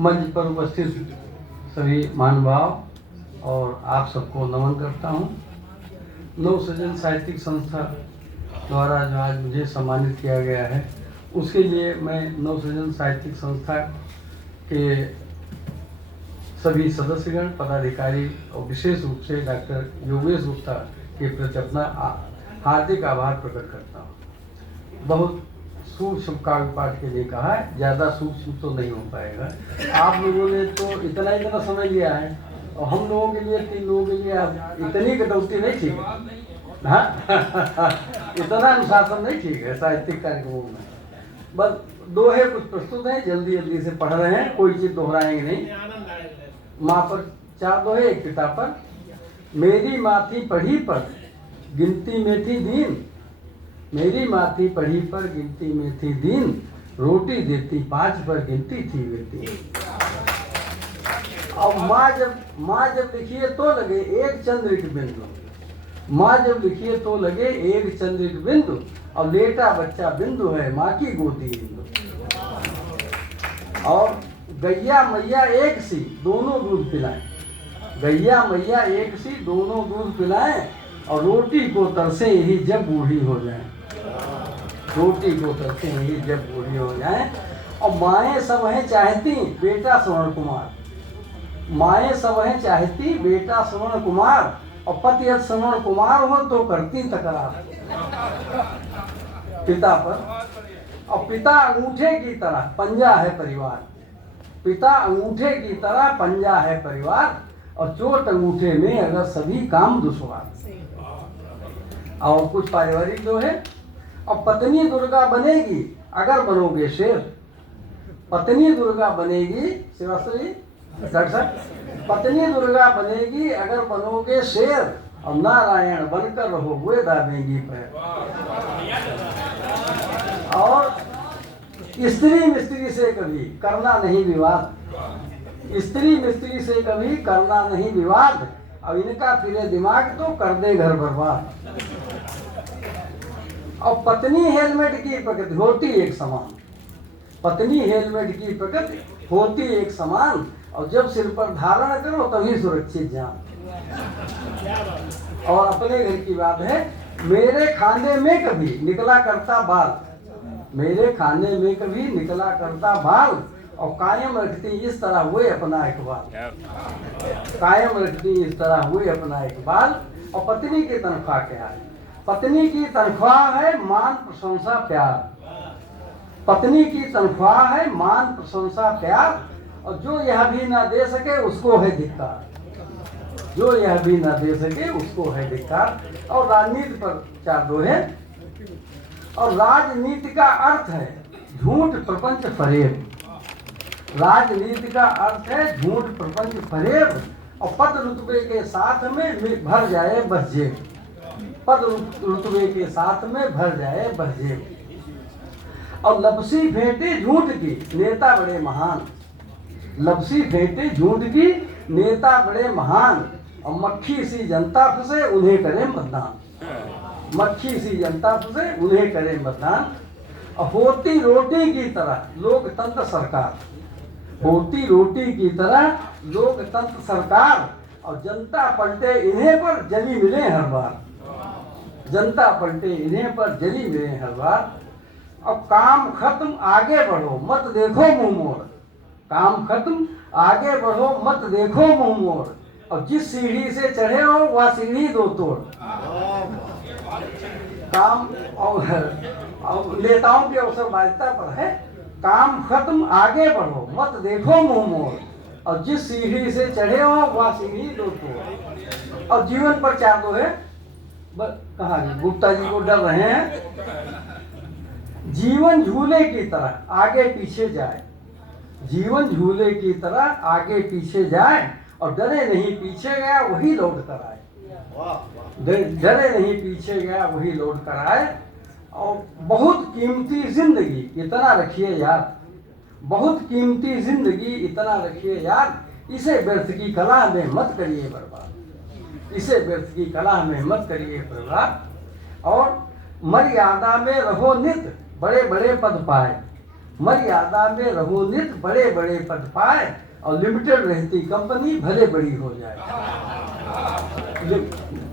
मंच पर उपस्थित सभी महानुभाव और आप सबको नमन करता हूँ। नवसृजन साहित्यिक संस्था द्वारा जो आज मुझे सम्मानित किया गया है, उसके लिए मैं नवसृजन साहित्यिक संस्था के सभी सदस्यगण, पदाधिकारी और विशेष रूप से डॉक्टर योगेश गुप्ता के प्रति अपना हार्दिक आभार प्रकट करता हूँ। बहुत सूक्ष्म काव्य पाठ के लिए कहा है, ज़्यादा सूक्ष्म तो नहीं हो पाएगा। आप लोगों ने तो इतना समय लिया है और हम लोगों के लिए, 3 लोगों के लिए आप इतनी कटौती नहीं ठीक है। हाँ इतना अनुशासन नहीं ठीक है साहित्यिक कार्यक्रमों में। बस दोहे कुछ प्रस्तुत हैं, जल्दी जल्दी से पढ़ रहे हैं, कोई चीज़ दोहराएंगे नहीं। माँ पर 4 दोहे, एक पिता पर। मेरी माथी पढ़ी पर गिनती में थी दीन, मेरी माथी पढ़ी पर गिनती में थी दीन, रोटी देती 5 पर गिनती थी बेटी। अब माँ जब लिखिए तो लगे एक चंद्रिक बिंदु, माँ जब लिखिए तो लगे एक चंद्रिक बिंदु, और लेटा बच्चा बिंदु है माँ की गोदी बिंदु। और गैया मैया एक सी दोनों दूध पिलाएं, गैया मैया एक सी दोनों दूध पिलाएं, और रोटी को तरसे ही जब बूढ़ी हो जाए, रोटी को तरसे ही जब बूढ़ी हो जाए। और माएँ सब हैं चाहती बेटा स्वर्ण कुमार, माएँ सब हैं चाहती बेटा स्वर्ण कुमार, और पति स्वर्ण कुमार हो तो करती तकरार। पिता पर, और पिता अंगूठे की तरह पंजा है परिवार, पिता अंगूठे की तरह पंजा है परिवार, और चोट अंगूठे में अगर सभी काम दुश्वार। और कुछ पारिवारिक जो है। और पत्नी दुर्गा बनेगी अगर बनोगे शेर, पत्नी दुर्गा बनेगी श्रीवास्तवी पत्नी दुर्गा बनेगी अगर बनोगे शेर, और नारायण बनकर रहोगे दाबेंगी पैर। और स्त्री मिस्त्री से कभी करना नहीं विवाद, स्त्री मिस्त्री से कभी करना नहीं विवाद, अब इनका फिरे दिमाग तो कर दे घर बर्बाद। और पत्नी हेलमेट की प्रकृति होती एक समान, पत्नी हेलमेट की प्रकृति होती एक समान, और जब सिर पर धारण करो तभी सुरक्षित जान। और अपने घर की बात है, मेरे खाने में कभी निकला करता बाल, मेरे खाने में कभी निकला करता बाल, और कायम रखती इस तरह हुए अपना इकबाल, कायम रखती इस तरह हुए अपना इकबाल। और पत्नी की तनख्वाह क्या है? पत्नी की तनख्वाह है मान प्रशंसा प्यार, पत्नी की तनख्वाह है मान प्रशंसा प्यार, और जो यह भी ना दे सके उसको है धिक्कार, जो यह भी ना दे सके उसको है धिक्कार। और राजनीति पर 4 दोहे। और राजनीति का अर्थ है झूठ प्रपंच फरेब, राजनीति का अर्थ है झूठ प्रपंच फरेब, और पद रुतबे के साथ में भर जाए बस जेब, पद रुतबे के साथ में भर जाए बस जेब। और लपसी भेंटे झूठ की नेता बड़े महान, लपसी भेंटे झूठ की नेता बड़े महान, और मक्खी सी जनता फंसे उन्हें करे मतदान, मक्खी सी जनता फंसे उन्हें करे मतदान। और होती रोटी की तरह लोकतंत्र सरकार, होती रोटी की तरह लोकतंत्र सरकार, और जनता पलटे इन्हें पर जली मिले हर बार, जनता पलटे इन्हें पर जली मिले हर बार। अब काम खत्म आगे बढ़ो मत देखो मुंह मोड़, काम खत्म आगे बढ़ो मत देखो मुंह मोड़, और जिस सीढ़ी से चढ़े हो वह सीढ़ी दो तोड़। काम और नेताओं की अवसरवादिता पर है, काम खत्म आगे बढ़ो मत देखो मुंह मोड़, और जिस सीढ़ी से चढ़े हो वह सीढ़ी दो तोड़। और जीवन पर 4 दोहे। कहा गुप्ता जी को डर रहे हैं। जीवन झूले की तरह आगे पीछे जाए, जीवन झूले की तरह आगे पीछे जाए, और डरे नहीं पीछे गया वही लौट कर आए, डरे नहीं पीछे गया वही लौट कर आए। और बहुत कीमती जिंदगी इतना रखिए याद, बहुत कीमती जिंदगी इतना रखिए याद, इसे व्यर्थ की कला में मत करिए बर्बाद, इसे व्यर्थ की कला में मत करिए बर्बाद। और मर्यादा में रहो नित बड़े बड़े पद पाए, मर्यादा में रहो नित, बड़े बड़े पद पाए और लिमिटेड रहती कंपनी भले बड़ी हो जाए।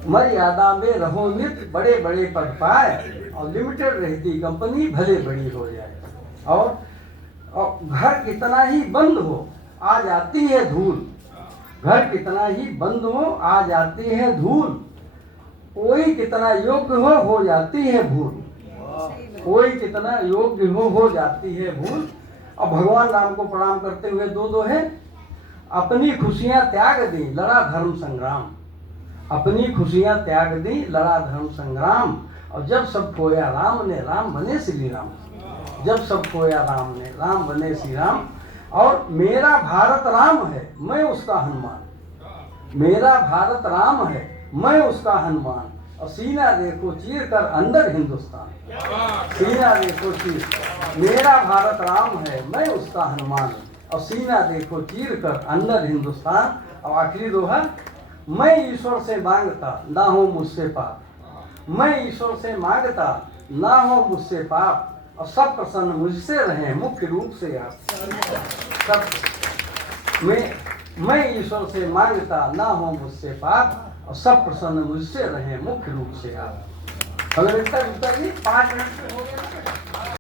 मर्यादा में रहो नित, बड़े बड़े पद पाए और लिमिटेड रहती कंपनी भले बड़ी हो जाए। और घर कितना ही बंद हो आ जाती है धूल, घर कितना ही बंद हो आ जाती है धूल, कोई कितना योग्य हो जाती है भूल, कोई कितना योग्य हो जाती है भूल। और भगवान राम को प्रणाम करते हुए दो है, अपनी खुशियां त्याग दी लड़ा धर्म संग्राम, अपनी खुशियां त्याग दी लड़ा धर्म संग्राम। और जब सब खोया राम ने, राम बने श्री राम, जब सब खोया राम ने, राम बने श्री राम। और मेरा भारत राम है मैं उसका हनुमान, मेरा भारत राम है मैं उसका हनुमान। और सीना देखो चीर कर अंदर हिंदुस्तान, सीना देखो चीर, मेरा भारत राम है मैं उसका हनुमान। और सीना देखो चीर कर अंदर हिंदुस्तान। और आखिरी दोहा, मैं ईश्वर से मांगता ना हो मुझसे पाप, मैं ईश्वर से मांगता ना हो मुझसे पाप। और सब प्रसन्न मुझसे रहे मुख्य रूप से आप, सब मैं ईश्वर से मांगता ना हो मुझसे पाप और सब प्रसन्न मुझसे रहे मुख्य रूप से आप। अगर इसका उत्तर 5 मिनट में हो गया।